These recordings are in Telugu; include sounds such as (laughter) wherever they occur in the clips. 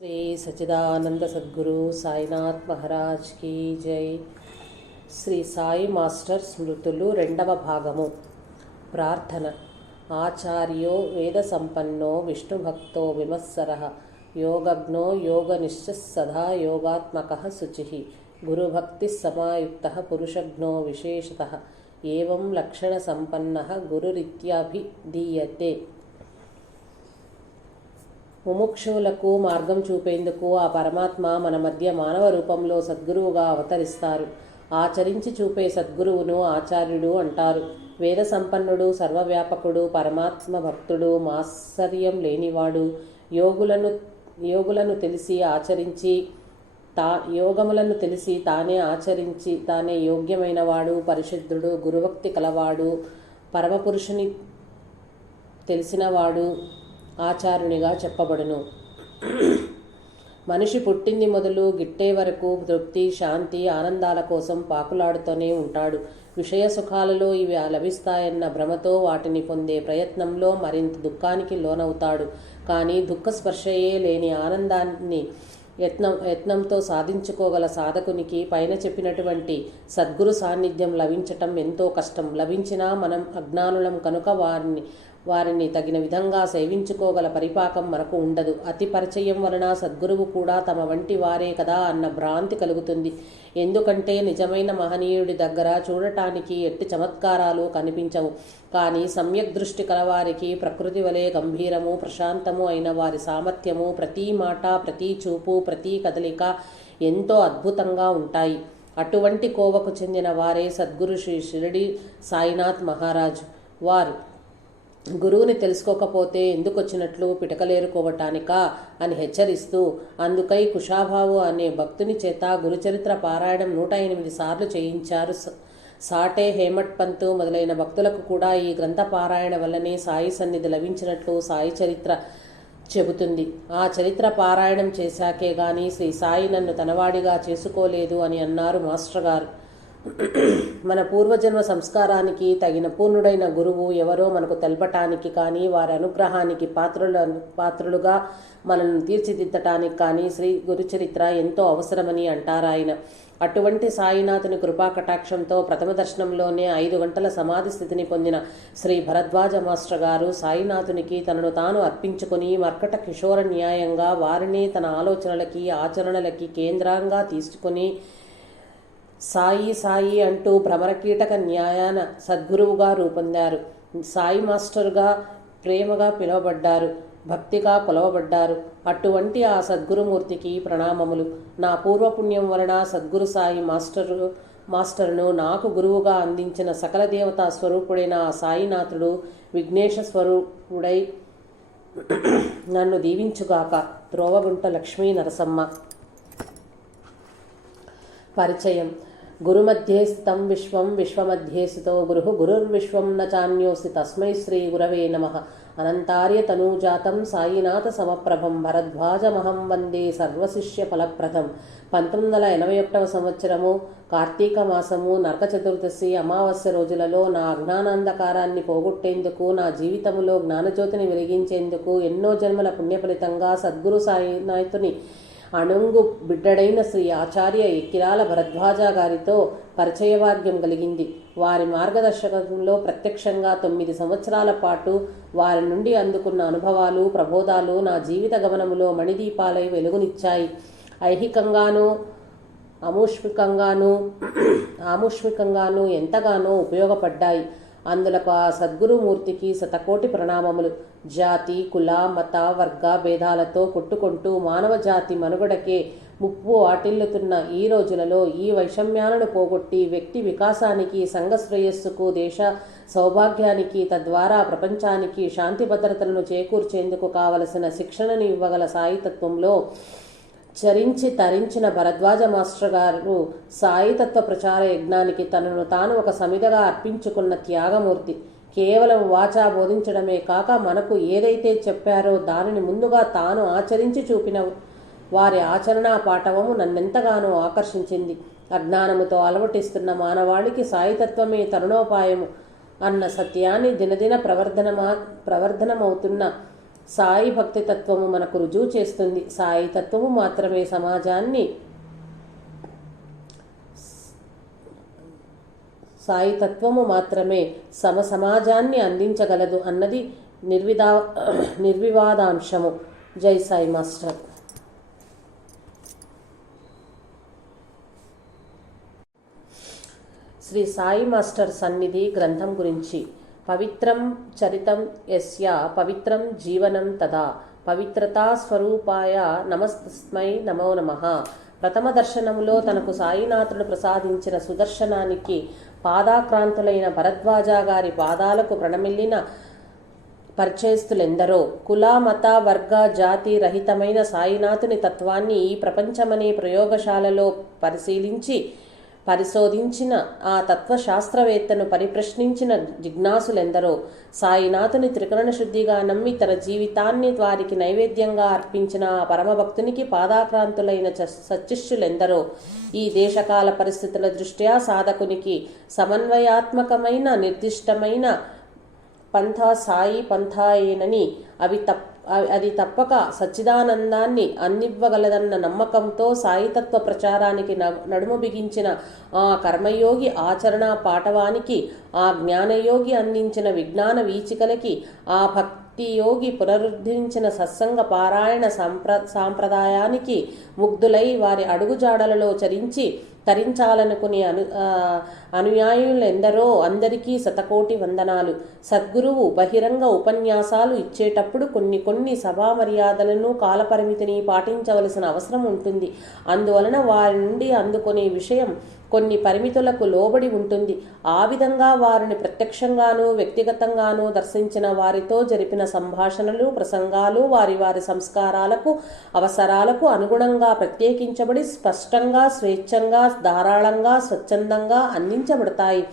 శ్రీ సచిదానంద సద్గురు సాయినాథ్ మహారాజ్ కీ జై. శ్రీ సాయి మాస్టర్ స్మృతులు రెండవ భాగము. ప్రార్థన. ఆచార్యో వేద సంపన్నో విష్ణుభక్తో విమత్సర యోగజ్ఞో యోగనిశ్చ సదా యోగాత్మక శుచి. గురుభక్తి సమాయుక్త పురుషజ్ఞో విశేషత. ఏం లక్షణ సంపన్న గురురిత్యాభిధీయతే. ముముక్షువులకు మార్గం చూపేందుకు ఆ పరమాత్మ మన మధ్య మానవ రూపంలో సద్గురువుగా అవతరిస్తారు. ఆచరించి చూపే సద్గురువును ఆచార్యుడు అంటారు. వేద సంపన్నుడు సర్వవ్యాపకుడు పరమాత్మ భక్తుడు మాత్సర్యం లేనివాడు యోగులను యోగులను తెలిసి ఆచరించి తా యోగములను తెలిసి తానే ఆచరించి తానే యోగ్యమైన వాడు పరిశుద్ధుడు గురుభక్తి కలవాడు పరమపురుషుని తెలిసినవాడు ఆచార్యునిగా చెప్పబడును. మనిషి పుట్టింది మొదలు గిట్టే వరకు తృప్తి శాంతి ఆనందాల కోసం పాకులాడుతూనే ఉంటాడు. విషయ సుఖాలలో ఇవి లభిస్తాయన్న భ్రమతో వాటిని పొందే ప్రయత్నంలో మరింత దుఃఖానికి లోనవుతాడు. కానీ దుఃఖ స్పర్శయే లేని ఆనందాన్ని యత్నం యత్నంతో సాధించుకోగల సాధకునికి పైన చెప్పినటువంటి సద్గురు సాన్నిధ్యం లభించటం ఎంతో కష్టం. లభించినా మనం అజ్ఞానులం కనుక వారిని వారిని తగిన విధంగా సేవించుకోగల పరిపాకం మనకు ఉండదు. అతి పరిచయం వలన సద్గురువు కూడా తమ వంటి వారే కదా అన్న భ్రాంతి కలుగుతుంది. ఎందుకంటే నిజమైన మహనీయుడి దగ్గర చూడటానికి ఎట్టి చమత్కారాలు కనిపించవు. కానీ సమ్యక్ దృష్టి కలవారికి ప్రకృతి వలె గంభీరము ప్రశాంతము అయిన వారి సామర్థ్యము ప్రతి మాట ప్రతి చూపు ప్రతి కదలిక ఎంతో అద్భుతంగా ఉంటాయి. అటువంటి కోవకు చెందిన వారే సద్గురు శ్రీ షిరిడి సాయినాథ్ మహారాజ్ వారు. గురువుని తెలుసుకోకపోతే ఎందుకు వచ్చినట్లు పిటకలేరుకోవటానికా అని హెచ్చరిస్తూ అందుకై కుషాభావు అనే భక్తుని చేత గురుచరిత్ర పారాయణం నూట ఎనిమిది సార్లు చేయించారు. సాటే హేమట్ పంతు మొదలైన భక్తులకు కూడా ఈ గ్రంథ పారాయణ వల్లనే సాయి సన్నిధి లభించినట్లు సాయి చరిత్ర చెబుతుంది. ఆ చరిత్ర పారాయణం చేశాకే గాని శ్రీ సాయి నన్ను తనవాడిగా చేసుకోలేదు అని అన్నారు మాస్టర్ గారు. మన పూర్వజన్మ సంస్కారానికి తగిన పూర్ణుడైన గురువు ఎవరో మనకు తెలపటానికి కానీ వారి అనుగ్రహానికి పాత్రుల పాత్రులుగా మనల్ని తీర్చిదిద్దటానికి కానీ శ్రీ గురుచరిత్ర ఎంతో అవసరమని అంటారాయన అటువంటి సాయినాథుని కృపాకటాక్షంతో ప్రథమ దర్శనంలోనే ఐదు గంటల సమాధి స్థితిని పొందిన శ్రీ భరద్వాజ మాస్టర్ గారు సాయినాథునికి తనను తాను అర్పించుకుని మర్కట కిషోర న్యాయంగా వారిని తన ఆలోచనలకి ఆచరణలకి కేంద్రంగా తీసుకుని సాయి సాయి అంటూ భ్రమరకీటక న్యాయాన సద్గురువుగా రూపొందారు. సాయి మాస్టర్గా ప్రేమగా పిలువబడ్డారు. భక్తిగా కొలవబడ్డారు. అటువంటి ఆ సద్గురుమూర్తికి ప్రణామములు. నా పూర్వపుణ్యం వలన సద్గురు సాయి మాస్టరు మాస్టర్ను నాకు గురువుగా అందించిన సకల దేవతా స్వరూపుడైన ఆ సాయినాథుడు విఘ్నేశ స్వరూపుడై నన్ను దీవించుగాక. త్రోవగుంట లక్ష్మీ నరసమ్మ. పరిచయం. గురుమధ్యేస్తం విశ్వం విశ్వమధ్యేసితో గురు గురుర్విశ్వం న తస్మై శ్రీ గురవే నమ. అనంతార్య తనూజాతం సాయినాథ సమప్రభం భరద్వాజమహం వందే సర్వశిష్య ఫలప్రదం. పంతొమ్మిది వందల ఎనభై ఒకటవ సంవత్సరము కార్తీక మాసము నరక చతుర్దశి అమావాస్య రోజులలో నా అజ్ఞానాంధకారాన్ని పోగొట్టేందుకు నా జీవితంలో జ్ఞానజ్యోతిని వెలిగించేందుకు ఎన్నో జన్మల పుణ్యఫలితంగా సద్గురు సాయినాథుని అణంగు బిడ్డడైన శ్రీ ఆచార్య ఎక్కిరాల భరద్వాజ గారితో పరిచయవాద్యం కలిగింది. వారి మార్గదర్శకంలో ప్రత్యక్షంగా తొమ్మిది సంవత్సరాల పాటు వారి నుండి అందుకున్న అనుభవాలు ప్రబోధాలు నా జీవిత గమనములో మణిదీపాలై వెలుగునిచ్చాయి. ఐహికంగానూ అమూష్మికంగానూ ఆముష్మికంగానూ ఎంతగానో ఉపయోగపడ్డాయి. అందులకు ఆ సద్గురుమూర్తికి శతకోటి ప్రణామములు. జాతి కుల మత వర్గ భేదాలతో కొట్టుకుంటూ మానవ జాతి మనుగడకే ముప్పు ఆటిల్లుతున్న ఈ రోజులలో ఈ వైషమ్యాలను పోగొట్టి వ్యక్తి వికాసానికి సంఘ శ్రేయస్సుకు దేశ సౌభాగ్యానికి తద్వారా ప్రపంచానికి శాంతి భద్రతలను చేకూర్చేందుకు కావలసిన శిక్షణను ఇవ్వగల సాయితత్వంలో చరించి తరించిన భరద్వాజ మాస్టర్ గారు సాయితత్వ ప్రచార యజ్ఞానికి తనను తాను ఒక సమిదగా అర్పించుకున్న త్యాగమూర్తి. కేవలం వాచా బోధించడమే కాక మనకు ఏదైతే చెప్పారో దానిని ముందుగా తాను ఆచరించి చూపిన వారి ఆచరణా పాఠవము నన్నెంతగానో ఆకర్షించింది. అజ్ఞానముతో అలవటిస్తున్న మానవాళికి సాయితత్వమే తరుణోపాయము అన్న సత్యాన్ని దినదిన ప్రవర్ధనమా ప్రవర్ధనమవుతున్న సాయి భక్తి తత్వము మనకు రుజువు చేస్తుంది. సాయి తత్వము మాత్రమే సమాజాన్ని సాయి తత్వము మాత్రమే సమ సమాజాన్ని అందించగలదు అన్నది నిర్విదా (clears throat) నిర్వివాదాంశము. జై సాయి మాస్టర్. శ్రీ సాయి మాస్టర్ సన్నిధి గ్రంథం గురించి పవిత్రం చరితం యస్య పవిత్రం జీవనం తదా. పవిత్రతా స్వరూపాయ నమస్తస్మై నమో నమః. ప్రథమ దర్శనములో తనకు సాయినాథుడు ప్రసాదించిన సుదర్శనానికి పాదాక్రాంతులైన భరద్వాజ గారి పాదాలకు ప్రణమిల్లిన పరిచయస్తులెందరో కుల మత వర్గ జాతి రహితమైన సాయినాథుని తత్వాన్ని ఈ ప్రపంచమనే ప్రయోగశాలలో పరిశీలించి పరిశోధించిన ఆ తత్వశాస్త్రవేత్తను పరిప్రశ్నించిన జిజ్ఞాసులెందరో సాయినాథుని త్రికరణ శుద్ధిగా నమ్మి తన జీవితాన్ని వారికి నైవేద్యంగా అర్పించిన ఆ పరమభక్తునికి పాదాక్రాంతులైన చ- ఈ దేశకాల పరిస్థితుల దృష్ట్యా సాధకునికి సమన్వయాత్మకమైన నిర్దిష్టమైన పంథా సాయి పంథాయేనని అవి తప్ప అది తప్పక సచ్చిదానందాన్ని అందివ్వగలదన్న నమ్మకంతో సాయితత్వ ప్రచారానికి న- నడుము బిగించిన ఆ కర్మయోగి ఆచరణ పాఠవానికి ఆ జ్ఞానయోగి అందించిన విజ్ఞాన వీచికలకి ఆ భక్తి యోగి పునరుద్ధరించిన సత్సంగ పారాయణ సంప్ర సాంప్రదాయానికి ముగ్ధులై వారి అడుగుజాడలలో చరించి తరించాలనుకునే అను ఆ, అనుయాయులెందరో అందరికీ శతకోటి వందనాలు. సద్గురువు బహిరంగ ఉపన్యాసాలు ఇచ్చేటప్పుడు కొన్ని కొన్ని సభా మర్యాదలను కాలపరిమితిని పాటించవలసిన అవసరం ఉంటుంది. అందువలన వారి నుండి అందుకునే విషయం కొన్ని పరిమితులకు లోబడి ఉంటుంది. ఆ విధంగా వారిని ప్రత్యక్షంగాను వ్యక్తిగతంగాను దర్శించిన వారితో జరిపిన సంభాషణలు ప్రసంగాలు వారి వారి సంస్కారాలకు అవసరాలకు అనుగుణంగా ప్రత్యేకించబడి స్పష్టంగా స్వేచ్ఛంగా ధారాళంగా స్వచ్ఛందంగా అందించబడతాయి.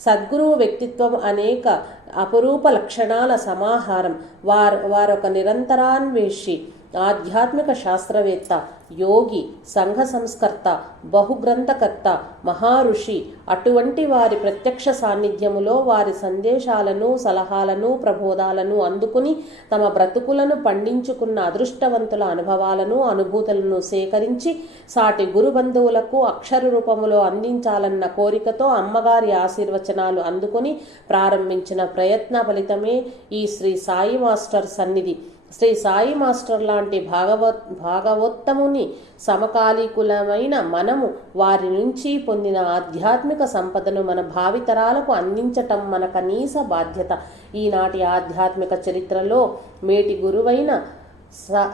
సద్గురువు వ్యక్తిత్వం అనేక అపురూప లక్షణాల సమాహారం. వారు వారొక నిరంతరాన్వేషి ఆధ్యాత్మిక శాస్త్రవేత్త యోగి సంఘ సంస్కర్త బహుగ్రంథకర్త మహారుషి అటువంటి వారి ప్రత్యక్ష సాన్నిధ్యములో వారి సందేశాలను సలహాలను ప్రబోధాలను అందుకుని తమ బ్రతుకులను పండించుకున్న అదృష్టవంతుల అనుభవాలను అనుభూతులను సేకరించి సాటి గురు బంధువులకు అక్షర రూపములో అందించాలన్న కోరికతో అమ్మగారి ఆశీర్వచనాలు అందుకుని ప్రారంభించిన ప్రయత్న ఫలితమే ఈ శ్రీ సాయి మాస్టర్ సన్నిధి. శ్రీ సాయి మాస్టర్ లాంటి భాగవత్ భాగవోత్తముని సమకాలీకులమైన మనము వారి నుంచి పొందిన ఆధ్యాత్మిక సంపదను మన భావితరాలకు అందించటం మన కనీస బాధ్యత. ఈనాటి ఆధ్యాత్మిక చరిత్రలో మేటి గురువైన స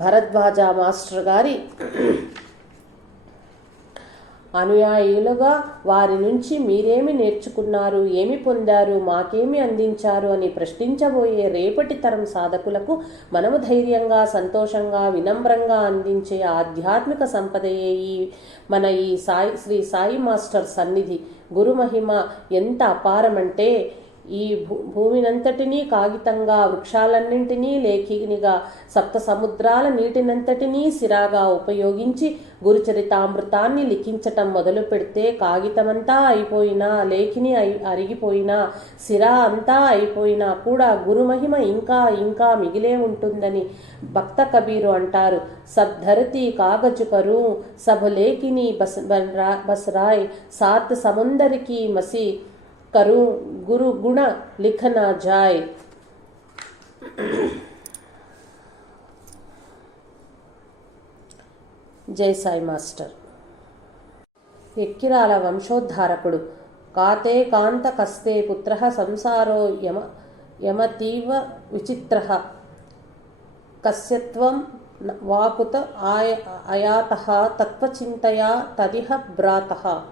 భరద్వాజ మాస్టర్ గారి అనుయాయులుగా వారి నుంచి మీరేమి నేర్చుకున్నారు ఏమి పొందారు మాకేమి అందించారు అని ప్రశ్నించబోయే రేపటి తరం సాధకులకు మనము ధైర్యంగా సంతోషంగా వినమ్రంగా అందించే ఆధ్యాత్మిక సంపదయే ఈ మన ఈ సాయి శ్రీ సాయి మాస్టర్ సన్నిధి. గురు మహిమ ఎంత అపారమంటే ఈ భూ భూమినంతటినీ కాగితంగా వృక్షాలన్నింటినీ లేఖినిగా సప్త సముద్రాల నీటినంతటినీ సిరాగా ఉపయోగించి గురుచరితామృతాన్ని లిఖించటం మొదలు పెడితే కాగితమంతా అయిపోయినా లేఖిని అయి అరిగిపోయినా సిరా అంతా అయిపోయినా కూడా గురుమహిమ ఇంకా ఇంకా మిగిలే ఉంటుందని భక్త కబీరు అంటారు. సబ్ ధరతి కాగజు కరు లేఖిని బస్ బన్రా- బస్రాయ్ సాత్ సముందరికి మసి కరు గురు గుణ లిఖనా जाए జై సాయి మాస్టర్. ఎక్కిరాల వంశోద్ధారకుడు. కాతే కాంత కస్తే పుత్ర సంసారో యమ యమతీవ విచిత్ర. కస్యత్వం న- వాకుత ఆయ అయాత తత్వచింతయా తదిహ భ్రాత.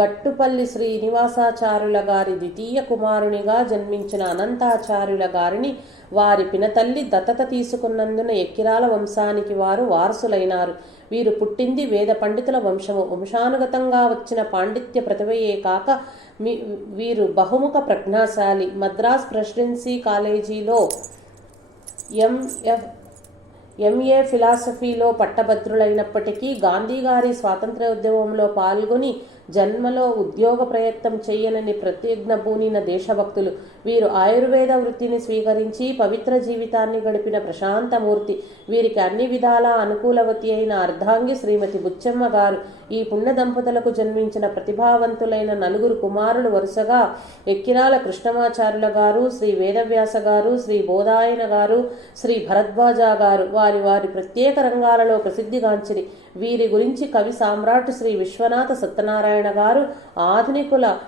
గట్టుపల్లి శ్రీనివాసాచార్యుల గారి ద్వితీయ కుమారునిగా జన్మించిన అనంతాచార్యుల గారిని వారి పినతల్లి దత్తత తీసుకున్నందున ఎక్కిరాల వంశానికి వారు వారసులైనారు. వీరు పుట్టింది వేద పండితుల వంశము. వంశానుగతంగా వచ్చిన పాండిత్య ప్రతిభయే కాక మీ వీరు బహుముఖ ప్రజ్ఞాశాలి. మద్రాస్ ప్రెసిడెన్సీ కాలేజీలో ఎంఎఫ్ ఎంఏ ఫిలాసఫీలో పట్టభద్రులైనప్పటికీ గాంధీ గారి స్వాతంత్ర్య ఉద్యమంలో పాల్గొని జన్మలో ఉద్యోగ ప్రయత్నం చేయనని ప్రతిజ్ఞ పూనిన దేశభక్తులు వీరు ఆయుర్వేద వృత్తిని స్వీకరించి పవిత్ర జీవితాన్ని గడిపిన ప్రశాంతమూర్తి. వీరికి అన్ని విధాల అనుకూలవతి అయిన అర్ధాంగి శ్రీమతి బుచ్చమ్మ గారు ఈ పుణ్య దంపతులకు జన్మించిన ప్రతిభావంతులైన నలుగురు కుమారులు వరుసగా ఎక్కిరాల కృష్ణమాచార్యుల గారు శ్రీ వేదవ్యాస గారు శ్రీ బోధాయన గారు శ్రీ భరద్వాజ గారు. వారి వారి ప్రత్యేక రంగాలలో ప్రసిద్ధిగాంచిరి. వీరి గురించి కవి సామ్రాట్ శ్రీ విశ్వనాథ సత్యనారాయణ గారు ఆధునికుల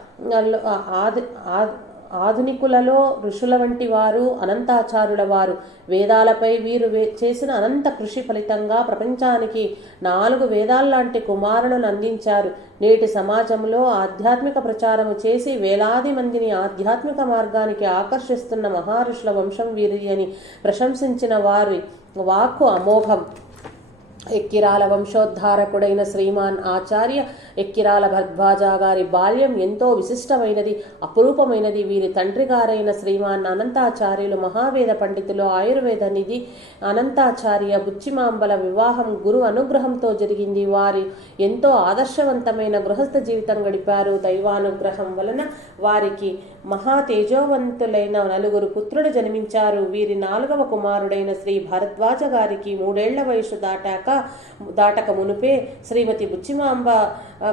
ఆది ఆ- ఆధునికులలో ఋషుల వంటి వారు అనంతాచారుల వారు. వేదాలపై వీరు వే- చేసిన అనంత కృషి ఫలితంగా ప్రపంచానికి నాలుగు వేదాల్లాంటి కుమారులను అందించారు. నేటి సమాజంలో ఆధ్యాత్మిక ప్రచారము చేసి వేలాది మందిని ఆధ్యాత్మిక మార్గానికి ఆకర్షిస్తున్న మహర్షుల వంశం వీరిది అని ప్రశంసించిన వారి వాక్కు అమోఘం. ఎక్కిరాల వంశోద్ధారకుడైన శ్రీమాన్ ఆచార్య ఎక్కిరాల భద్వాజా గారి బాల్యం ఎంతో విశిష్టమైనది అపురూపమైనది. వీరి తండ్రి గారైన శ్రీమాన్ అనంతాచార్యులు మహావేద పండితులు ఆయుర్వేద నిధి అనంతాచార్య బుచ్చిమాంబల వివాహం గురు అనుగ్రహంతో జరిగింది. వారి ఎంతో ఆదర్శవంతమైన గృహస్థ జీవితం గడిపారు. దైవానుగ్రహం వలన వారికి మహా తేజోవంతులైన నలుగురు పుత్రులు జన్మించారు. వీరి నాలుగవ కుమారుడైన శ్రీ భరద్వాజ గారికి మూడేళ్ళ వయసు దాటాక దాటక మునుపే శ్రీమతి బుచ్చిమాంబ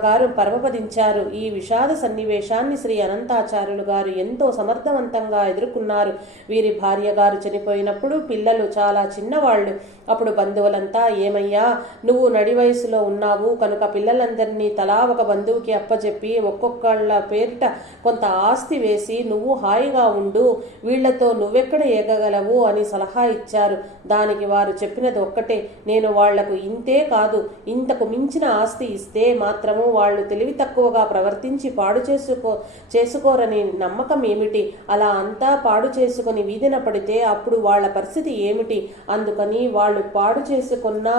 గారు పరమపదించారు. ఈ విషాద సన్నివేశాన్ని శ్రీ అనంతాచార్యులు గారు ఎంతో సమర్థవంతంగా ఎదుర్కొన్నారు. వీరి భార్య గారు చనిపోయినప్పుడు పిల్లలు చాలా చిన్నవాళ్ళు. అప్పుడు బంధువులంతా ఏమయ్యా నువ్వు నడి వయసులో ఉన్నావు. కనుక పిల్లలందరినీ తలా ఒక బంధువుకి అప్పచెప్పి ఒక్కొక్కళ్ళ పేరిట కొంత ఆస్తి వేసి నువ్వు హాయిగా ఉండు. వీళ్ళతో నువ్వెక్కడ ఎగగలవు అని సలహా ఇచ్చారు. దానికి వారు చెప్పినది ఒక్కటే నేను వాళ్ళకు ఇంతే కాదు ఇంతకు మించిన ఆస్తి ఇస్తే మాత్రము వాళ్ళు తెలివి తక్కువగా ప్రవర్తించి పాడు చేసుకో చేసుకోరని నమ్మకం ఏమిటి? అలా అంతా పాడు చేసుకుని వీధిన పడితే అప్పుడు వాళ్ళ పరిస్థితి ఏమిటి? అందుకని వాళ్ళు పాడు చేసుకున్న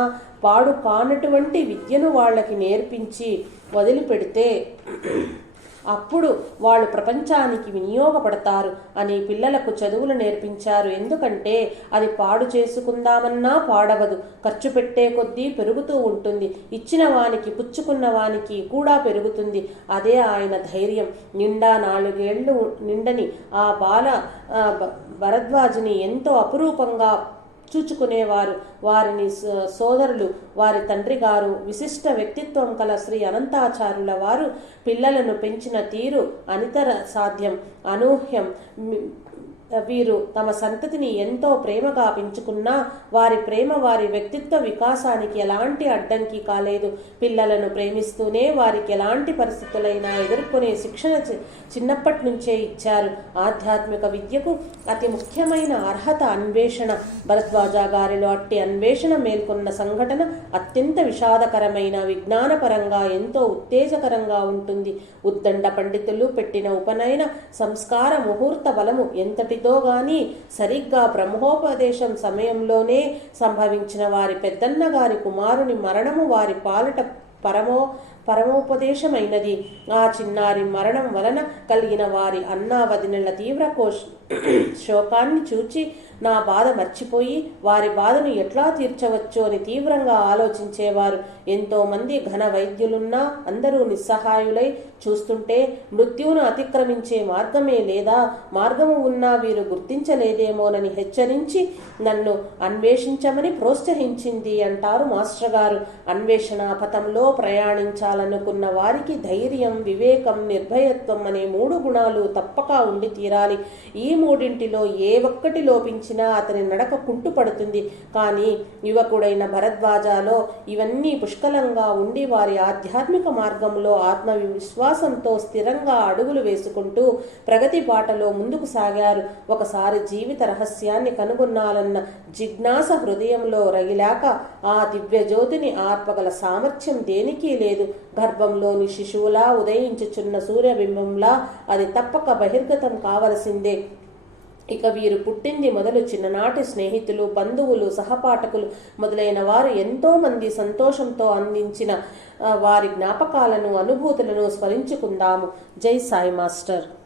పాడు కానటువంటి విద్యను వాళ్ళకి నేర్పించి వదిలిపెడితే అప్పుడు వాళ్ళు ప్రపంచానికి వినియోగపడతారు అని పిల్లలకు చదువులు నేర్పించారు. ఎందుకంటే అది పాడు చేసుకుందామన్నా పాడవదు. ఖర్చు పెట్టే కొద్దీ పెరుగుతూ ఉంటుంది. ఇచ్చిన వానికి పుచ్చుకున్న వానికి కూడా పెరుగుతుంది. అదే ఆయన ధైర్యం. నిండా నాలుగేళ్ళు నిండని ఆ బాల భ- భరద్వాజుని ఎంతో అపురూపంగా చూచుకునేవారు. వారిని సోదరులు వారి తండ్రి గారు విశిష్ట వ్యక్తిత్వం కల శ్రీ అనంతాచార్యుల వారు పిల్లలను పెంచిన తీరు అనితర సాధ్యం అనూహ్యం వీరు తమ సంతతిని ఎంతో ప్రేమగా పెంచుకున్నా వారి ప్రేమ వారి వ్యక్తిత్వ వికాసానికి ఎలాంటి అడ్డంకి కాలేదు. పిల్లలను ప్రేమిస్తూనే వారికి ఎలాంటి పరిస్థితులైనా ఎదుర్కొనే శిక్షణ చి- చిన్నప్పటి నుంచే ఇచ్చారు. ఆధ్యాత్మిక విద్యకు అతి ముఖ్యమైన అర్హత అన్వేషణ. భరద్వాజ గారిలో అట్టి అన్వేషణ మేల్కొన్న సంఘటన అత్యంత విషాదకరమైన విజ్ఞానపరంగా ఎంతో ఉత్తేజకరంగా ఉంటుంది. ఉద్దండ పండితులు పెట్టిన ఉపనయన సంస్కార ముహూర్త బలము ఎంతటి ఎంతటిదో గాని సరిగ్గా బ్రహ్మోపదేశం సమయంలోనే సంభవించిన వారి పెద్దన్న గారి కుమారుని మరణము వారి పాలట పరమో పరమోపదేశమైనది. ఆ చిన్నారి మరణం వలన కలిగిన వారి అన్నా వదినల తీవ్ర కోశ (clears throat) శోకాన్ని చూచి నా బాధ మర్చిపోయి వారి బాధను ఎట్లా తీర్చవచ్చో అని తీవ్రంగా ఆలోచించేవారు. ఎంతోమంది ఘన వైద్యులున్నా అందరూ నిస్సహాయులై చూస్తుంటే మృత్యువును అతిక్రమించే మార్గమే లేదా మార్గము ఉన్నా వీరు గుర్తించలేదేమోనని హెచ్చరించి నన్ను అన్వేషించమని ప్రోత్సహించింది అంటారు మాస్టర్ గారు. అన్వేషణ పథంలో ప్రయాణించాలనుకున్న వారికి ధైర్యం వివేకం నిర్భయత్వం అనే మూడు గుణాలు తప్పక ఉండి తీరాలి. ఈ మూడింటిలో ఏ ఒక్కటి లోపించినా అతని నడక కుంటుపడుతుంది. కానీ యువకుడైన భరద్వాజాలో ఇవన్నీ పుష్కలంగా ఉండి వారి ఆధ్యాత్మిక మార్గంలో ఆత్మవిశ్వాసంతో స్థిరంగా అడుగులు వేసుకుంటూ ప్రగతి బాటలో ముందుకు సాగారు. ఒకసారి జీవిత రహస్యాన్ని కనుగొనాలన్న జిజ్ఞాస హృదయంలో రగిలాక ఆ దివ్య జ్యోతిని ఆర్పగల సామర్థ్యం దేనికి లేదు. గర్భంలోని శిశువులా ఉదయించుచున్న సూర్యబింబంలా అది తప్పక బహిర్గతం కావలసిందే. ఇక వీరు పుట్టింది మొదలు చిన్ననాటి స్నేహితులు బంధువులు సహపాఠకులు మొదలైన వారు ఎంతోమంది సంతోషంతో అందించిన వారి జ్ఞాపకాలను అనుభూతులను స్మరించుకుందాము. జై సాయి మాస్టర్.